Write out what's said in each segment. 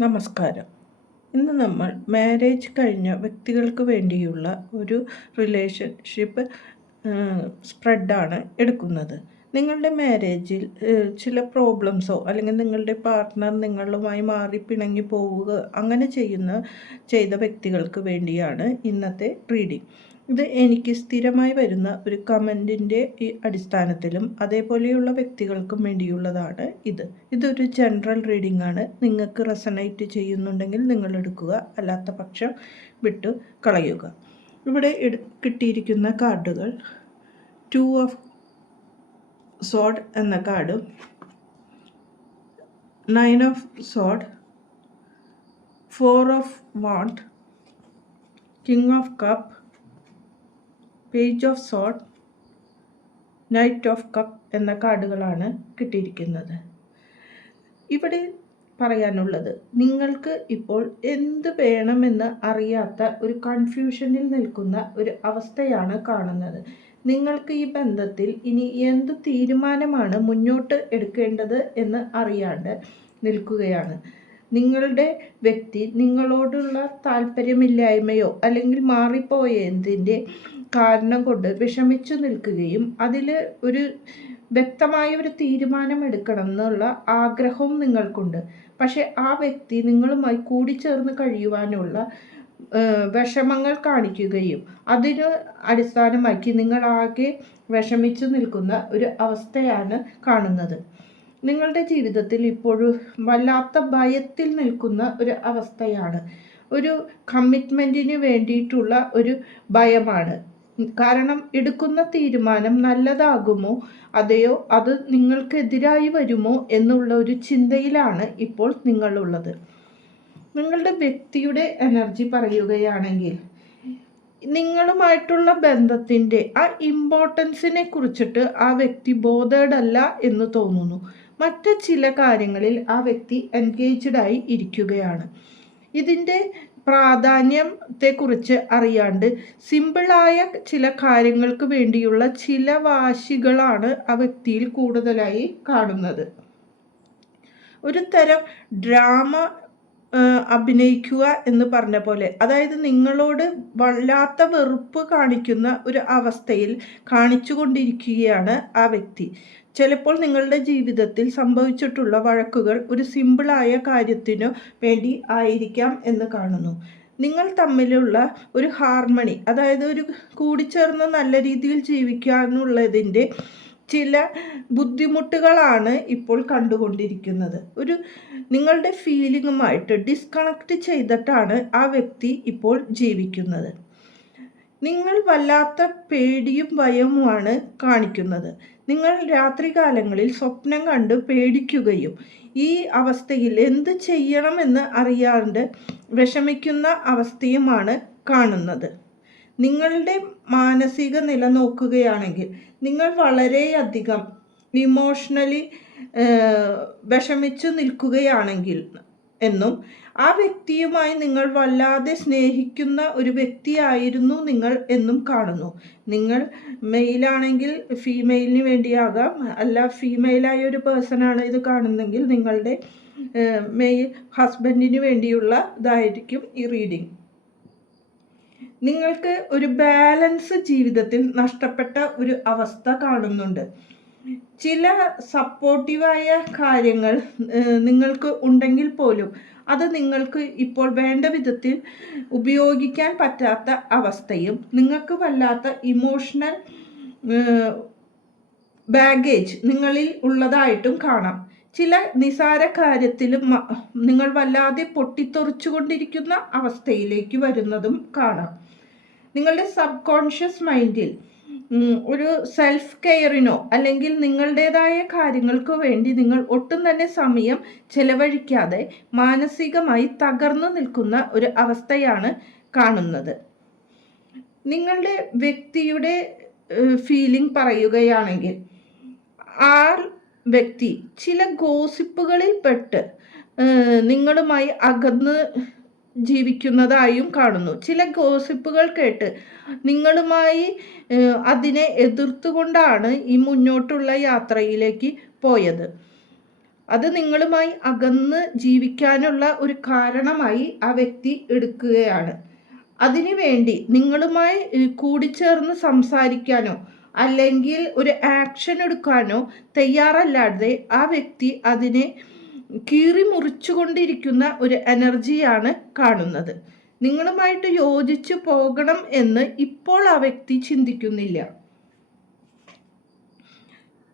നമസ്കാരം. ഇന്ന് നമ്മൾ മാരേജ് കഴിഞ്ഞ വ്യക്തികൾക്ക് വേണ്ടിയുള്ള ഒരു റിലേഷൻഷിപ്പ് സ്പ്രെഡാണ് എടുക്കുന്നത്. നിങ്ങളുടെ മാരേജിൽ ചില പ്രോബ്ലംസോ അല്ലെങ്കിൽ നിങ്ങളുടെ പാർട്ട്ണർ നിങ്ങളുമായി മാറി പിണങ്ങി പോവുക അങ്ങനെ ചെയ്ത വ്യക്തികൾക്ക് വേണ്ടിയാണ് ഇന്നത്തെ റീഡിംഗ്. ഇത് എനിക്ക് സ്ഥിരമായി വരുന്ന ഒരു കമൻറ്റിൻ്റെ ഈ അടിസ്ഥാനത്തിലും അതേപോലെയുള്ള വ്യക്തികൾക്കും വേണ്ടിയുള്ളതാണ് ഇതൊരു ജനറൽ റീഡിംഗ് ആണ്. നിങ്ങൾക്ക് റെസണേറ്റ് ചെയ്യുന്നുണ്ടെങ്കിൽ നിങ്ങൾ എടുക്കുക, അല്ലാത്ത പക്ഷം വിട്ടു കളയുക. ഇവിടെ കിട്ടിയിരിക്കുന്ന കാർഡുകൾ 2 ഓഫ് സോഡ് എന്ന കാർഡും 9 of സോഡ്, 4 of wand, king of cup, page of സോഡ്, knight of cup എന്ന കാർഡുകളാണ് കിട്ടിയിരിക്കുന്നത്. ഇവിടെ പറയാനുള്ളത്, നിങ്ങൾക്ക് ഇപ്പോൾ എന്ത് വേണമെന്ന് അറിയാത്ത ഒരു കൺഫ്യൂഷനിൽ നിൽക്കുന്ന ഒരു അവസ്ഥയാണ് കാണുന്നത്. നിങ്ങൾക്ക് ഈ ബന്ധത്തിൽ ഇനി എന്ത് തീരുമാനമാണ് മുന്നോട്ട് എടുക്കേണ്ടത് എന്ന് അറിയാണ്ട് നിൽക്കുകയാണ്. നിങ്ങളുടെ വ്യക്തി നിങ്ങളോടുള്ള താല്പര്യമില്ലായ്മയോ അല്ലെങ്കിൽ മാറിപ്പോയതിൻ്റെ കാരണം കൊണ്ട് വിഷമിച്ചു നിൽക്കുകയും അതിൽ ഒരു വ്യക്തമായ ഒരു തീരുമാനം എടുക്കണം എന്നുള്ള ആഗ്രഹവും നിങ്ങൾക്കുണ്ട്. പക്ഷെ ആ വ്യക്തി നിങ്ങളുമായി കൂടിച്ചേർന്ന് കഴിയുവാനുള്ള വിഷമങ്ങൾ കാണിക്കുകയും അതിന് അടിസ്ഥാനമാക്കി നിങ്ങളാകെ വിഷമിച്ചു നിൽക്കുന്ന ഒരു അവസ്ഥയാണ് കാണുന്നത്. നിങ്ങളുടെ ജീവിതത്തിൽ ഇപ്പോഴും വല്ലാത്ത ഭയത്തിൽ നിൽക്കുന്ന ഒരു അവസ്ഥയാണ്. ഒരു കമ്മിറ്റ്മെൻറ്റിന് വേണ്ടിയിട്ടുള്ള ഒരു ഭയമാണ്. കാരണം എടുക്കുന്ന തീരുമാനം നല്ലതാകുമോ അതെയോ അത് നിങ്ങൾക്കെതിരായി വരുമോ എന്നുള്ള ഒരു ചിന്തയിലാണ് ഇപ്പോൾ നിങ്ങളുള്ളത്. നിങ്ങളുടെ വ്യക്തിയുടെ എനർജി പറയുകയാണെങ്കിൽ, നിങ്ങളുമായിട്ടുള്ള ബന്ധത്തിൻ്റെ ആ ഇമ്പോർട്ടൻസിനെ കുറിച്ചിട്ട് ആ വ്യക്തി ബോധേഡല്ല എന്ന് തോന്നുന്നു. മറ്റ് ചില കാര്യങ്ങളിൽ ആ വ്യക്തി എൻഗേജ്ഡായി ഇരിക്കുകയാണ്. ഇതിൻ്റെ പ്രാധാന്യത്തെക്കുറിച്ച് അറിയാണ്ട് സിമ്പിളായ ചില കാര്യങ്ങൾക്ക് വേണ്ടിയുള്ള ചില വാശികളാണ് ആ വ്യക്തിയിൽ കൂടുതലായി കാണുന്നത്. ഒരു തരം ഡ്രാമ അഭിനയിക്കുക എന്ന് പറഞ്ഞ പോലെ, അതായത് നിങ്ങളോട് വല്ലാത്ത വെറുപ്പ് കാണിക്കുന്ന ഒരു അവസ്ഥയിൽ കാണിച്ചു കൊണ്ടിരിക്കുകയാണ് ആ വ്യക്തി. ചിലപ്പോൾ നിങ്ങളുടെ ജീവിതത്തിൽ സംഭവിച്ചിട്ടുള്ള വഴക്കുകൾ ഒരു സിമ്പിളായ കാര്യത്തിനു വേണ്ടി ആയിരിക്കാം എന്ന് കാണുന്നു. നിങ്ങൾ തമ്മിലുള്ള ഒരു ഹാർമണി, അതായത് ഒരു കൂടിച്ചേർന്ന് നല്ല രീതിയിൽ ജീവിക്കാനുള്ളതിൻ്റെ ചില ബുദ്ധിമുട്ടുകളാണ് ഇപ്പോൾ കണ്ടുകൊണ്ടിരിക്കുന്നത്. നിങ്ങളുടെ ഫീലിങ്ങുമായിട്ട് ഡിസ്കണക്റ്റ് ചെയ്തിട്ടാണ് ആ വ്യക്തി ഇപ്പോൾ ജീവിക്കുന്നത്. നിങ്ങൾ വല്ലാത്ത പേടിയും ഭയവുമാണ് കാണിക്കുന്നത്. നിങ്ങൾ രാത്രികാലങ്ങളിൽ സ്വപ്നം കണ്ട് പേടിക്കുകയും ഈ അവസ്ഥയിൽ എന്ത് ചെയ്യണമെന്ന് അറിയാണ്ട് വിഷമിക്കുന്ന അവസ്ഥയുമാണ് കാണുന്നത്. നിങ്ങളുടെ മാനസിക നില നോക്കുകയാണെങ്കിൽ, നിങ്ങൾ വളരെയധികം ഇമോഷണലി വിഷമിച്ചു നിൽക്കുകയാണെങ്കിൽ എന്നും ആ വ്യക്തിയുമായി നിങ്ങൾ വല്ലാതെ സ്നേഹിക്കുന്ന ഒരു വ്യക്തിയായിരുന്നു നിങ്ങൾ എന്നും കാണുന്നു. നിങ്ങൾ മെയിലാണെങ്കിൽ ഫീമെയിലിന് വേണ്ടിയാകാം, അല്ല ഫീമെയിലായ ഒരു പേഴ്സണാണ് ഇത് കാണുന്നെങ്കിൽ നിങ്ങളുടെ മെയിൽ ഹസ്ബൻഡിന് വേണ്ടിയുള്ള ഇതായിരിക്കും ഈ റീഡിംഗ്. നിങ്ങൾക്ക് ഒരു ബാലൻസ് ജീവിതത്തിൽ നഷ്ടപ്പെട്ട ഒരു അവസ്ഥ കാണുന്നുണ്ട്. ചില സപ്പോർട്ടീവായ കാര്യങ്ങൾ നിങ്ങൾക്ക് ഉണ്ടെങ്കിൽ പോലും അത് നിങ്ങൾക്ക് ഇപ്പോൾ വേണ്ട വിധത്തിൽ ഉപയോഗിക്കാൻ പറ്റാത്ത അവസ്ഥയും, നിങ്ങൾക്ക് വല്ലാത്ത ഇമോഷണൽ ബാഗേജ് നിങ്ങളിൽ ഉള്ളതായിട്ടും കാണാം. ചില നിസാര കാര്യത്തിലും നിങ്ങൾ വല്ലാതെ പൊട്ടിത്തെറിച്ചു കൊണ്ടിരിക്കുന്ന അവസ്ഥയിലേക്ക് വരുന്നതും കാണാം. നിങ്ങളുടെ സബ് കോൺഷ്യസ് മൈൻഡിൽ ഒരു സെൽഫ് കെയറിനോ അല്ലെങ്കിൽ നിങ്ങളുടേതായ കാര്യങ്ങൾക്ക് വേണ്ടി നിങ്ങൾ ഒട്ടും തന്നെ സമയം ചെലവഴിക്കാതെ മാനസികമായി തകർന്നു നിൽക്കുന്ന ഒരു അവസ്ഥയാണ് കാണുന്നത്. നിങ്ങളുടെ വ്യക്തിയുടെ ഫീലിംഗ് പറയുകയാണെങ്കിൽ, ആ വ്യക്തി ചില ഗോസിപ്പുകളിൽ പെട്ട് നിങ്ങളുമായി അകന്ന് ജീവിക്കുന്നതായും കാണുന്നു. ചില ഗോസിപ്പുകൾ കേട്ട് നിങ്ങളുമായി അതിനെ എതിർത്തുകൊണ്ടാണ് ഈ മുന്നോട്ടുള്ള യാത്രയിലേക്ക് പോയത്. അത് നിങ്ങളുമായി അകന്ന് ജീവിക്കാനുള്ള ഒരു കാരണമായി ആ വ്യക്തി എടുക്കുകയാണ്. അതിനുവേണ്ടി നിങ്ങളുമായി കൂടിച്ചേർന്ന് സംസാരിക്കാനോ അല്ലെങ്കിൽ ഒരു ആക്ഷൻ എടുക്കാനോ തയ്യാറല്ലാതെ ആ വ്യക്തി അതിനെ കീറി മുറിച്ചുകൊണ്ടിരിക്കുന്ന ഒരു എനർജിയാണ് കാണുന്നത്. നിങ്ങളുമായിട്ട് യോജിച്ചു പോകണം എന്ന് ഇപ്പോൾ ആ വ്യക്തി ചിന്തിക്കുന്നില്ല.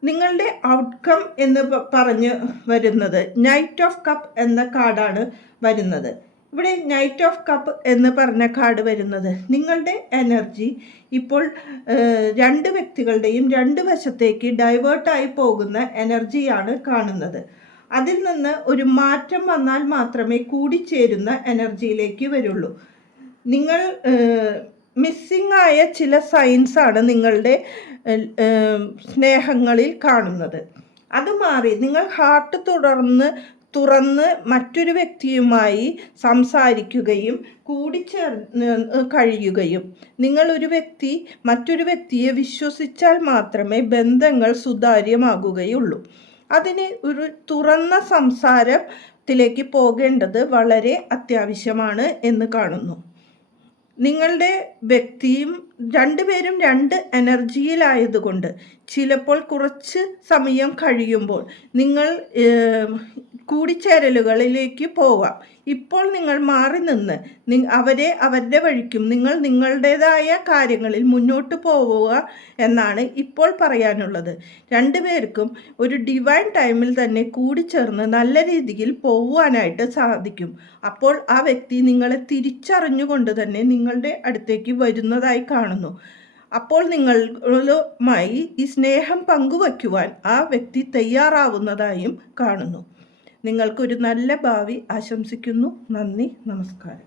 നിങ്ങളുടെ ഔട്ട്കം എന്ന് പറഞ്ഞ് വരുന്നത് നൈറ്റ് ഓഫ് കപ്പ് എന്ന കാർഡാണ് വരുന്നത്. ഇവിടെ നൈറ്റ് ഓഫ് കപ്പ് എന്ന് പറഞ്ഞ കാർഡ് വരുന്നത് നിങ്ങളുടെ എനർജി ഇപ്പോൾ രണ്ട് വ്യക്തികളുടെയും രണ്ട് വശത്തേക്ക് ഡൈവേർട്ടായി പോകുന്ന എനർജിയാണ് കാണുന്നത്. അതിൽ നിന്ന് ഒരു മാറ്റം വന്നാൽ മാത്രമേ കൂടിച്ചേരുന്ന എനർജിയിലേക്ക് വരുള്ളൂ. നിങ്ങൾ മിസ്സിംഗ് ആയ ചില സൈൻസാണ് നിങ്ങളുടെ സ്നേഹങ്ങളിൽ കാണുന്നത്. അത് മാറി നിങ്ങൾ ഹാർട്ട് തുറന്ന് മറ്റൊരു വ്യക്തിയുമായി സംസാരിക്കുകയും കൂടിച്ചേർന്ന് കഴിയുകയും നിങ്ങളൊരു വ്യക്തി മറ്റൊരു വ്യക്തിയെ വിശ്വസിച്ചാൽ മാത്രമേ ബന്ധങ്ങൾ സുതാര്യമാകുകയുള്ളൂ. അതിന് ഒരു തുറന്ന സംസാരത്തിലേക്ക് പോകേണ്ടത് വളരെ അത്യാവശ്യമാണ് എന്ന് കാണുന്നു. നിങ്ങളുടെ വ്യക്തിയും രണ്ടുപേരും രണ്ട് എനർജിയിലായതുകൊണ്ട് ചിലപ്പോൾ കുറച്ച് സമയം കഴിയുമ്പോൾ നിങ്ങൾ കൂടിച്ചേരലുകളിലേക്ക് പോവാം. ഇപ്പോൾ നിങ്ങൾ മാറി നിന്ന് അവരെ അവരുടെ വഴിക്കും നിങ്ങൾ നിങ്ങളുടേതായ കാര്യങ്ങളിൽ മുന്നോട്ട് പോവുക എന്നാണ് ഇപ്പോൾ പറയാനുള്ളത്. രണ്ടുപേർക്കും ഒരു ഡിവൈൻ ടൈമിൽ തന്നെ കൂടിച്ചേർന്ന് നല്ല രീതിയിൽ പോവാനായിട്ട് സാധിക്കും. അപ്പോൾ ആ വ്യക്തി നിങ്ങളെ തിരിച്ചറിഞ്ഞുകൊണ്ട് തന്നെ നിങ്ങളുടെ അടുത്തേക്ക് വരുന്നതായി കാണുന്നു. അപ്പോൾ നിങ്ങളുമായി ഈ സ്നേഹം പങ്കുവയ്ക്കുവാൻ ആ വ്യക്തി തയ്യാറാവുന്നതായും കാണുന്നു. നിങ്ങൾക്കൊരു നല്ല ഭാവി ആശംസിക്കുന്നു. നന്ദി, നമസ്കാരം.